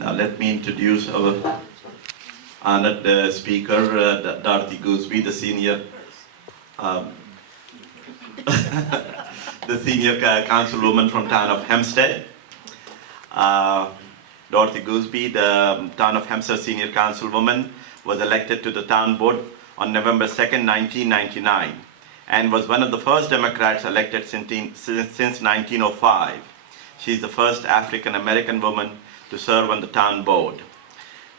Now let me introduce our honored speaker, Dorothy Goosby, the senior councilwoman from town of Hempstead. Dorothy Goosby, the town of Hempstead senior councilwoman, was elected to the town board on November 2nd, 1999, and was one of the first Democrats elected since 1905. She is the first African American woman to serve on the town board.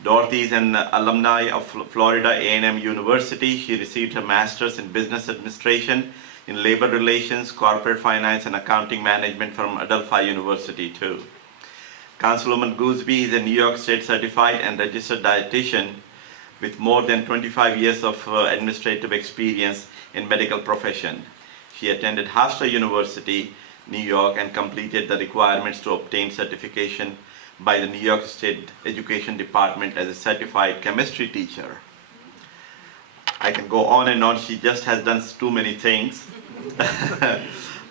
Dorothy is an alumni of Florida A&M University. She received her master's in business administration, in labor relations, corporate finance, and accounting management from Adelphi University too. Councilwoman Goosby is a New York State certified and registered dietitian with more than 25 years of administrative experience in medical profession. She attended Hofstra University, New York, and completed the requirements to obtain certification by the New York State Education Department as a certified chemistry teacher. I can go on and on. She just has done too many things.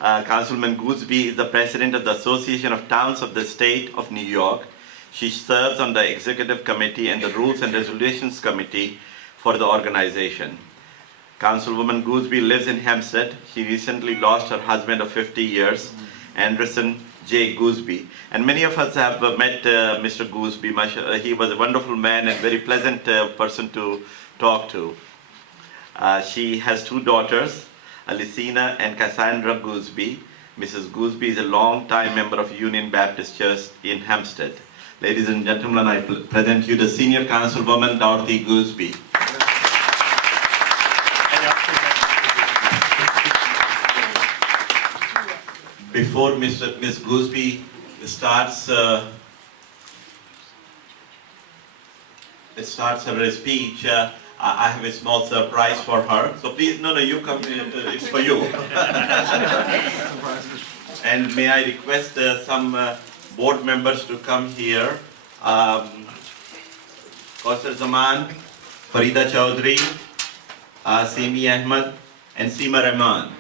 Councilwoman Goosby is the president of the Association of Towns of the State of New York. She serves on the executive committee and the Rules and Resolutions Committee for the organization. Councilwoman Goosby lives in Hempstead. She recently lost her husband of 50 years, Anderson J. Goosby. And many of us have met Mr. Goosby. He was a wonderful man and very pleasant person to talk to. She has two daughters, Alicina and Cassandra Goosby. Mrs. Goosby is a long-time member of Union Baptist Church in Hempstead. Ladies and gentlemen, I present you the senior councilwoman, Dorothy Goosby. Before Ms. Goosby starts her speech, I have a small surprise for her. So please, no, you come, it's for you. And may I request some board members to come here. Kausar Zaman, Farida Chaudhary, Simi Ahmed, and Seema Rahman.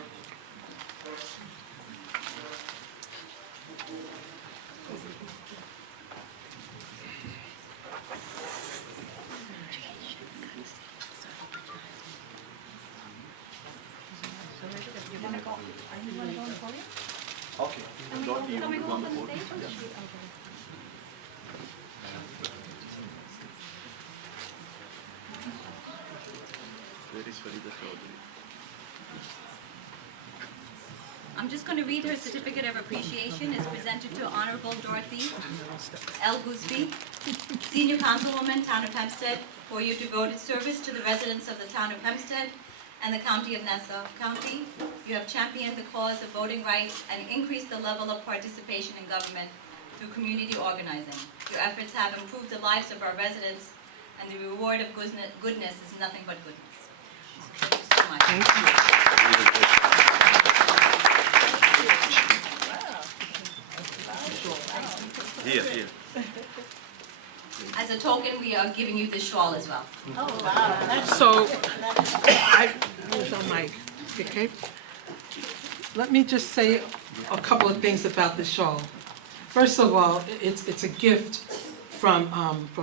Okay. Dorothy, you want to go on the board? Where is Farida Chaudhary? I'm just going to read her certificate of appreciation. It's presented to Honorable Dorothy L. Goosby, Senior Councilwoman, Town of Hempstead, for your devoted service to the residents of the Town of Hempstead and the County of Nassau County. You have championed the cause of voting rights and increased the level of participation in government through community organizing. Your efforts have improved the lives of our residents, and the reward of goodness is nothing but goodness. Thank you so much. Thank you. Here. As a token, we are giving you this shawl as well. Oh, wow. So, I was on my, okay. Let me just say a couple of things about the shawl. First of all, it's a gift from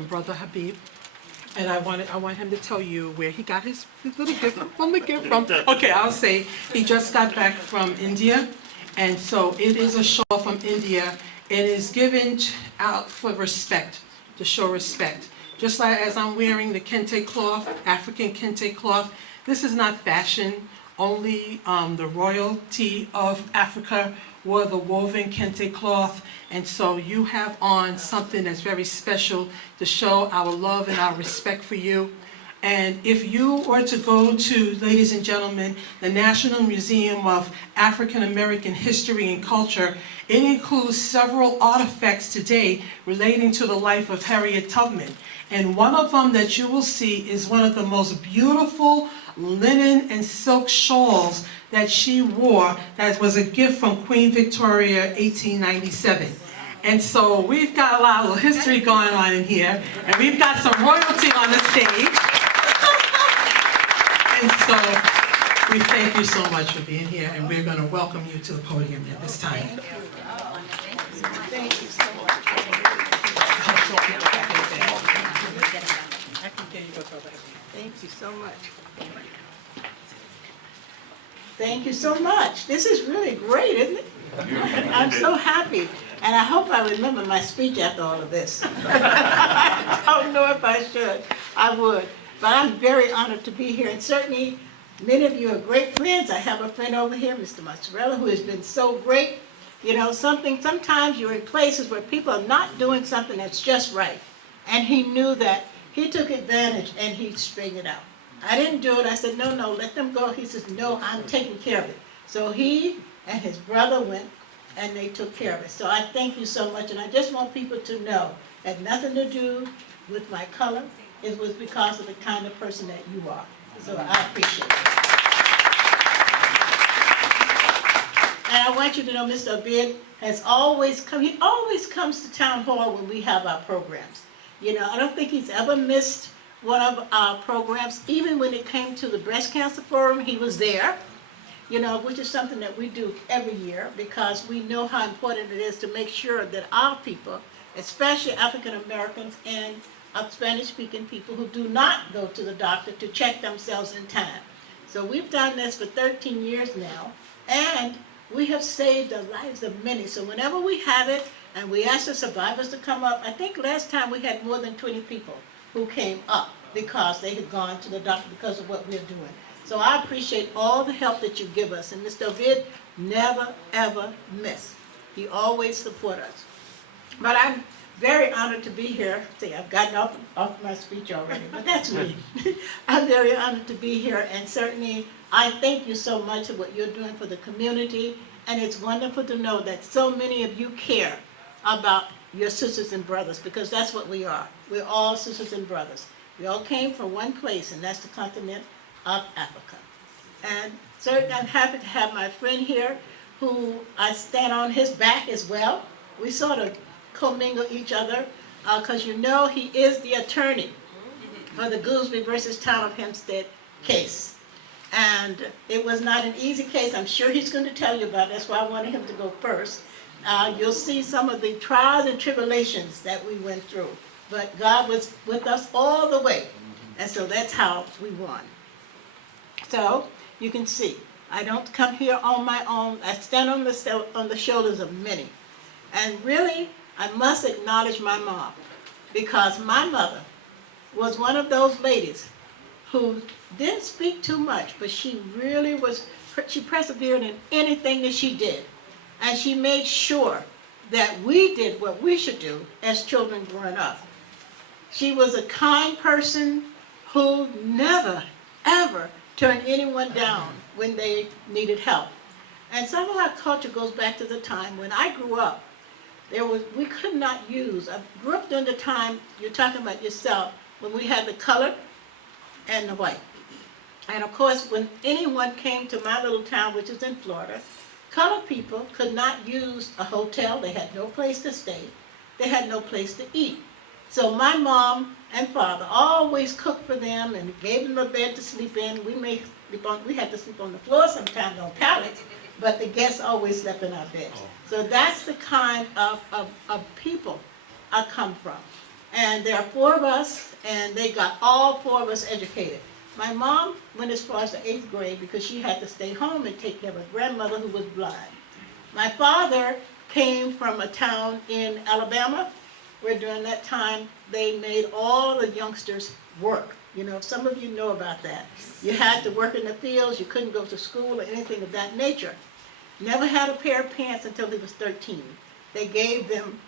Brother Habib, and I want him to tell you where he got his little gift from. Okay, I'll say he just got back from India, and so it is a shawl from India. It is given out for respect, to show respect. Just like as I'm wearing the kente cloth, African kente cloth, this is not fashion. Only the royalty of Africa wore the woven kente cloth, and so you have on something that's very special to show our love and our respect for you. And if you were to go to, ladies and gentlemen, the National Museum of African American History and Culture, it includes several artifacts today relating to the life of Harriet Tubman. And one of them that you will see is one of the most beautiful linen and silk shawls that she wore that was a gift from Queen Victoria, 1897. And so we've got a lot of history going on in here, and we've got some royalty on the stage. And so we thank you so much for being here, and we're going to welcome you to the podium at this time. Thank you so much. much. Thank you so much. This is really great, isn't it? I'm so happy. And I hope I remember my speech after all of this. I don't know if I should. I would. But I'm very honored to be here. And certainly, many of you are great friends. I have a friend over here, Mr. Mozzarella, who has been so great. You know, sometimes you're in places where people are not doing something that's just right. And he knew that. He took advantage and he straightened it out. I didn't do it. I said, no, let them go. He says, no, I'm taking care of it. So he and his brother went and they took care of it. So I thank you so much. And I just want people to know it had nothing to do with my color. It was because of the kind of person that you are. So I appreciate it. And I want you to know Mr. Abid has always come. He always comes to Town Hall when we have our programs. You know, I don't think he's ever missed one of our programs. Even when it came to the Breast Cancer Forum, he was there, you know, which is something that we do every year because we know how important it is to make sure that our people, especially African Americans and Spanish-speaking people who do not go to the doctor to check themselves in time. So we've done this for 13 years now, and we have saved the lives of many. So whenever we have it, and we ask the survivors to come up, I think last time we had more than 20 people who came up because they had gone to the doctor because of what we're doing. So I appreciate all the help that you give us. And Mr. Ovid never, ever miss. He always support us. But I'm very honored to be here. See, I've gotten off my speech already, but that's me. I'm very honored to be here, and certainly I thank you so much for what you're doing for the community. And it's wonderful to know that so many of you care about your sisters and brothers, because that's what we are. We're all sisters and brothers. We all came from one place, and that's the continent of Africa. And certainly I'm happy to have my friend here, who I stand on his back as well. We sort of commingle each other, because you know he is the attorney for the Goosby versus Town of Hempstead case. And it was not an easy case. I'm sure he's going to tell you about it. That's why I wanted him to go first. You'll see some of the trials and tribulations that we went through. But God was with us all the way. And so that's how we won. So you can see, I don't come here on my own. I stand on the shoulders of many. And really, I must acknowledge my mom, because my mother was one of those ladies who didn't speak too much, but she really was, she persevered in anything that she did. And she made sure that we did what we should do as children growing up. She was a kind person who never, ever turned anyone down when they needed help. And some of our culture goes back to the time when I grew up. We could not use, I grew up during the time, you're talking about yourself, when we had the colored and the white. And of course, when anyone came to my little town, which is in Florida, colored people could not use a hotel. They had no place to stay. They had no place to eat. So my mom and father always cooked for them and gave them a bed to sleep in. We had to sleep on the floor sometimes on pallets, but the guests always slept in our beds. So that's the kind of people I come from. And there are 4 of us, and they got all 4 of us educated. My mom went as far as the 8th grade because she had to stay home and take care of her grandmother who was blind. My father came from a town in Alabama where during that time they made all the youngsters work. You know, some of you know about that. You had to work in the fields, you couldn't go to school or anything of that nature. Never had a pair of pants until he was 13. They gave them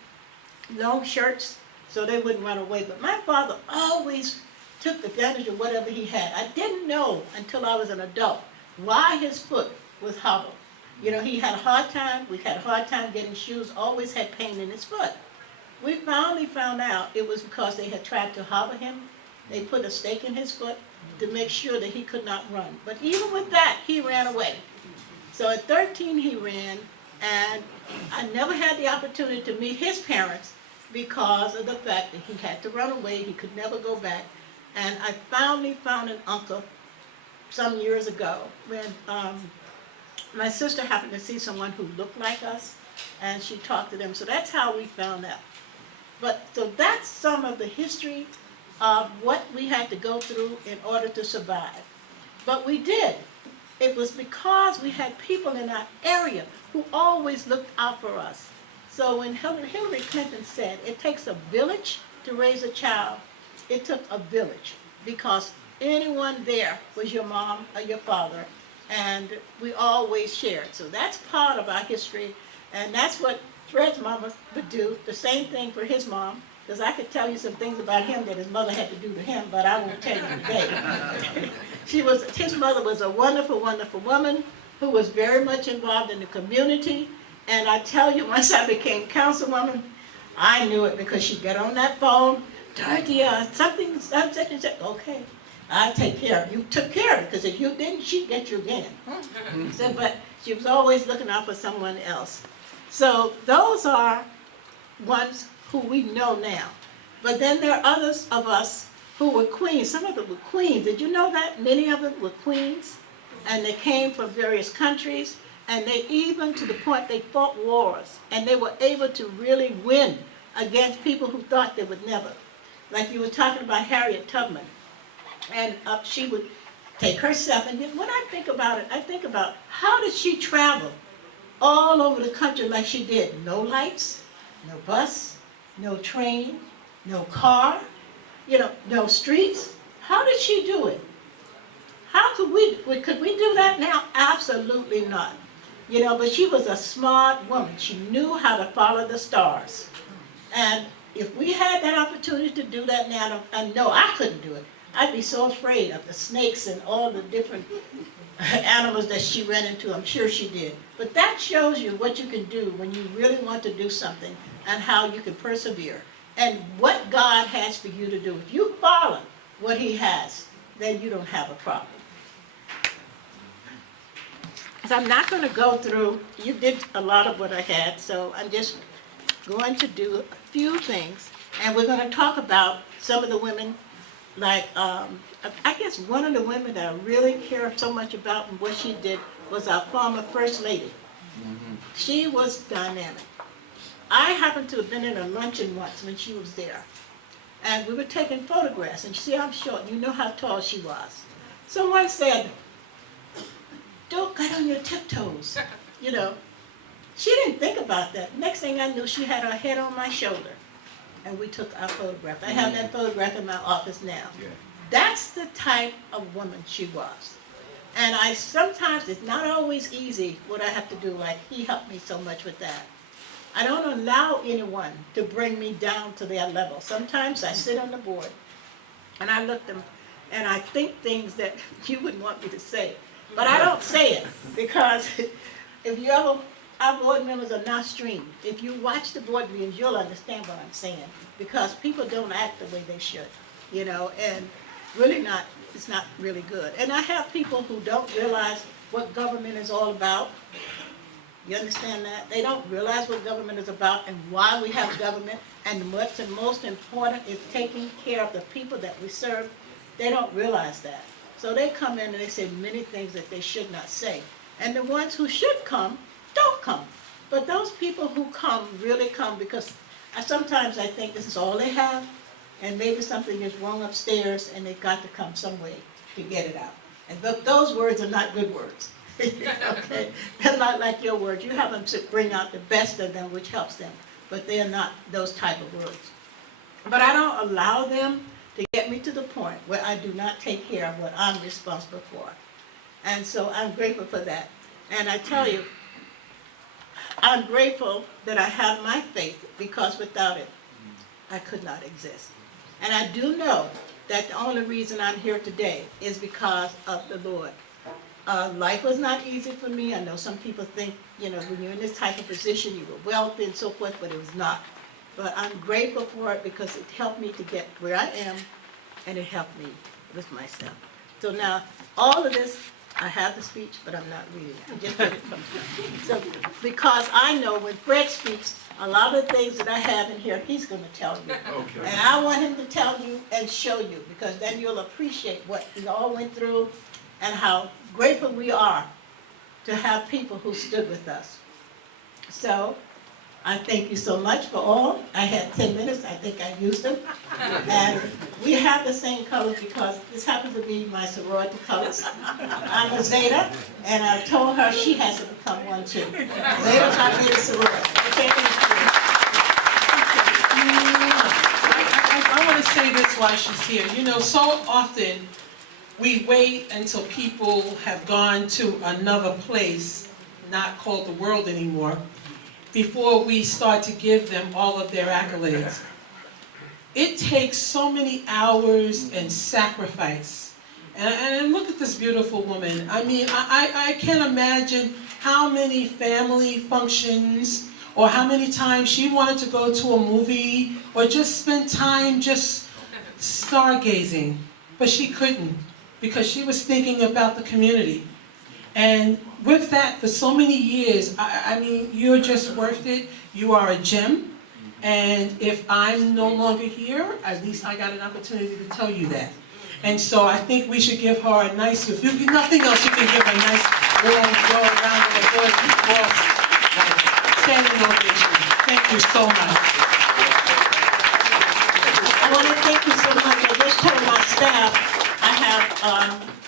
long shirts so they wouldn't run away. But my father always took advantage of whatever he had. I didn't know until I was an adult why his foot was hobbled. You know, he had a hard time. We had a hard time getting shoes, always had pain in his foot. We finally found out it was because they had tried to hobble him. They put a stake in his foot to make sure that he could not run. But even with that, he ran away. So at 13 he ran, and I never had the opportunity to meet his parents because of the fact that he had to run away, he could never go back. And I finally found an uncle some years ago when my sister happened to see someone who looked like us, and she talked to them. So that's how we found out. But so that's some of the history of what we had to go through in order to survive. But we did. It was because we had people in our area who always looked out for us. So when Hillary Clinton said it takes a village to raise a child, it took a village, because anyone there was your mom or your father, and we always shared. So that's part of our history, and that's what Fred's mama would do, the same thing for his mom, because I could tell you some things about him that his mother had to do to him, but I won't tell you today. His mother was a wonderful, wonderful woman who was very much involved in the community, and I tell you, once I became councilwoman, I knew it, because she'd get on that phone, Dorothy, something, such and such. Okay, I'll take care of it. You took care of it, because if you didn't, she'd get you again. So, but she was always looking out for someone else. So those are ones who we know now. But then there are others of us who were queens. Some of them were queens. Did you know that? Many of them were queens, and they came from various countries, and they even, to the point, they fought wars, and they were able to really win against people who thought they would never. Like you were talking about Harriet Tubman, and she would take herself, and then when I think about it, I think about how did she travel all over the country like she did? No lights, no bus, no train, no car, no streets. How did she do it? How could we do that now? Absolutely not. But she was a smart woman. She knew how to follow the stars. And if we had that opportunity to do that now, I know I couldn't do it. I'd be so afraid of the snakes and all the different animals that she ran into. I'm sure she did. But that shows you what you can do when you really want to do something, and how you can persevere, and what God has for you to do. If you follow what He has, then you don't have a problem. So I'm not going to go through, you did a lot of what I had, so I'm just going to do a few things, and we're going to talk about some of the women, like, I guess one of the women that I really care so much about and what she did was our former First Lady. She was dynamic. I happened to have been in a luncheon once when she was there, and we were taking photographs, and you see I'm short, you know how tall she was. Someone said, don't get on your tiptoes, She didn't think about that. Next thing I knew, she had her head on my shoulder, and we took our photograph. I have that photograph in my office now. Yeah. That's the type of woman she was. And sometimes it's not always easy what I have to do, like he helped me so much with that. I don't allow anyone to bring me down to their level. Sometimes I sit on the board, and I look them, and I think things that you wouldn't want me to say. But I don't say it, because our board members are not streamed. If you watch the board meetings, you'll understand what I'm saying, because people don't act the way they should, and really it's not really good. And I have people who don't realize what government is all about. You understand that? They don't realize what government is about and why we have government, and what's the most important is taking care of the people that we serve. They don't realize that. So they come in and they say many things that they should not say. And the ones who should come, don't come. But those people who come really come because sometimes I think this is all they have, and maybe something is wrong upstairs, and they've got to come some way to get it out. And those words are not good words. Okay? They're not like your words. You have them to bring out the best of them, which helps them. But they are not those type of words. But I don't allow them to get me to the point where I do not take care of what I'm responsible for. And so I'm grateful for that. And I tell you, I'm grateful that I have my faith, because without it, I could not exist. And I do know that the only reason I'm here today is because of the Lord. Life was not easy for me. I know some people think, when you're in this type of position, you were wealthy and so forth, but it was not. But I'm grateful for it because it helped me to get where I am, and it helped me with myself. So now, all of this, I have the speech, but I'm not reading it. I just did it. So, because I know when Fred speaks, a lot of the things that I have in here, he's going to tell you. Okay. And I want him to tell you and show you, because then you'll appreciate what we all went through and how grateful we are to have people who stood with us. So, I thank you so much for all. I had 10 minutes, I think I used them. And we have the same colors because this happens to be my sorority colors. I'm a Zeta, and I told her she has to become one too. Zeta Chi Beta sorority. Okay, I want to say this while she's here. You know, so often we wait until people have gone to another place, not called the world anymore, before we start to give them all of their accolades. It takes so many hours and sacrifice. And look at this beautiful woman. I mean, I can't imagine how many family functions or how many times she wanted to go to a movie or just spend time just stargazing, but she couldn't because she was thinking about the community. And with that, for so many years, I mean, you're just worth it. You are a gem. And if I'm no longer here, at least I got an opportunity to tell you that. And so I think we should give her a nice, if you nothing else, you can give her a nice warm round of applause. Standing ovation. Thank you so much. I want to thank you so much. I just told my staff I have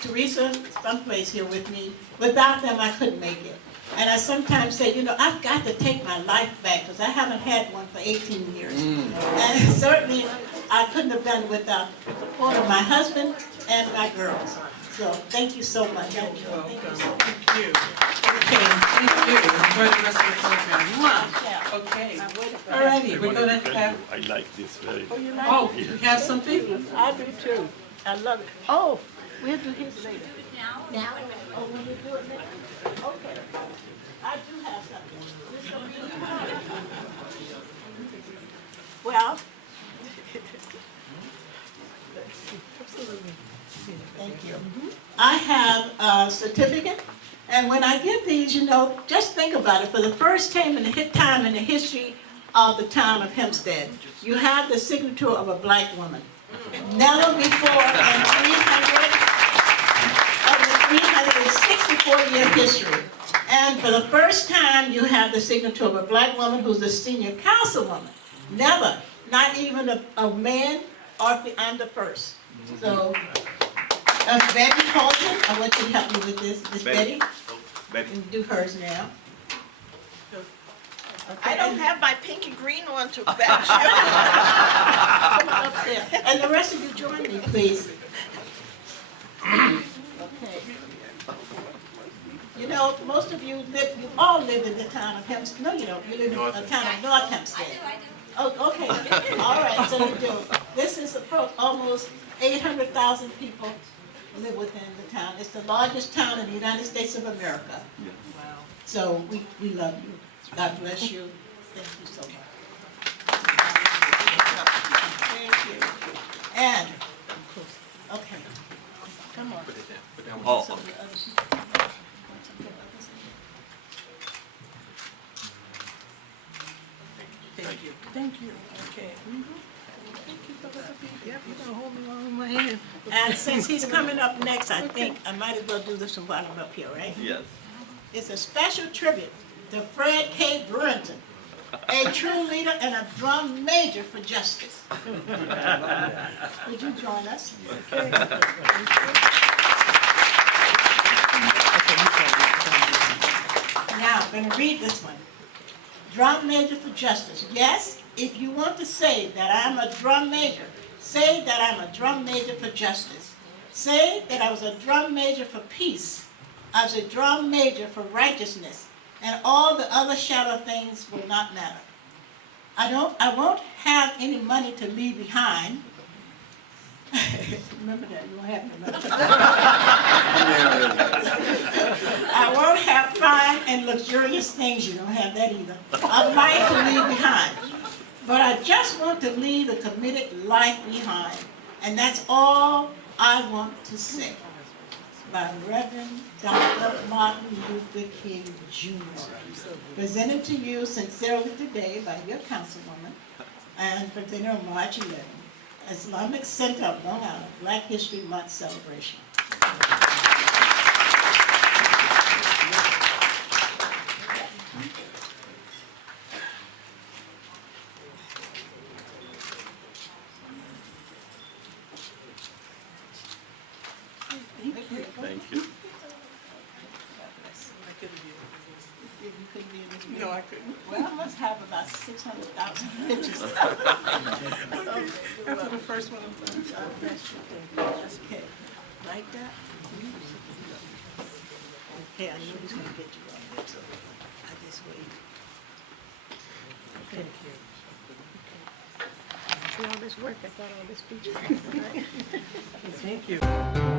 Teresa someplace here with me. Without them, I couldn't make it. And I sometimes say, you know, I've got to take my life back because I haven't had one for 18 years. And certainly, I couldn't have done it without the support of my husband and my girls. So thank you so much. Thank you so much. Thank you. Okay, thank you. Enjoy the rest of the program. Mwah. Okay. Alrighty, we're going to have... I like this very much. Oh, you have something? I do too. I love it. Oh, we'll do his later. Now? Oh, will you do it later? Okay. I do have something. Well, thank you. I have a certificate, and when I get these, you know, just think about it. For the first time in the history of the town of Hempstead, you have the signature of a black woman. Never before in 364-year history. And for the first time, you have the signature of a black woman who's the senior councilwoman. Never, not even a man, or I'm the first. So, Betty Holton, I want you to help me with this. Miss Betty, Betty. you can do hers now. I don't have my pink and green one to match. Come on up there. And the rest of you join me, please. Okay. You know, most of you all live in the town of Hempstead. No, you don't. You live in the town of North Hempstead. I do. Oh, okay. All right, so you do. This is almost 800,000 people live within the town. It's the largest town in the United States of America. Wow. So we love you. God bless you. Thank you so much. Thank you. And, okay. Come on. Oh, Some of the other people. Thank you. Thank you. Okay. Yep, you're gonna hold me while I'm in my hand. And since he's coming up next, I think I might as well do this one while I'm up here, right? yes. It's a special tribute to Fred K. Brunton, a true leader and a drum major for justice. Would you join us? Now, I'm going to read this one. Drum major for justice. Yes, if you want to say that I'm a drum major, say that I'm a drum major for justice. Say that I was a drum major for peace. I was a drum major for righteousness. And all the other shallow things will not matter. I won't have any money to leave behind. Remember that, you won't have any money. I won't have fine and luxurious things, you don't have that either. A life to leave behind. But I just want to leave a committed life behind. And that's all I want to say. By Reverend Dr. Martin Luther King Jr. Presented to you sincerely today by your councilwoman and presented on March 11th, Islamic Center of Long Island Black History Month celebration. Thank you. You couldn't be in this meeting? No, I couldn't. Well, I must have about 600,000 pictures. After the first one, I'm done. God bless you. That's okay. Like that? Okay, I know he's gonna get you on that. I just wait. Thank you. After all this work, I thought all this feature. Thank you.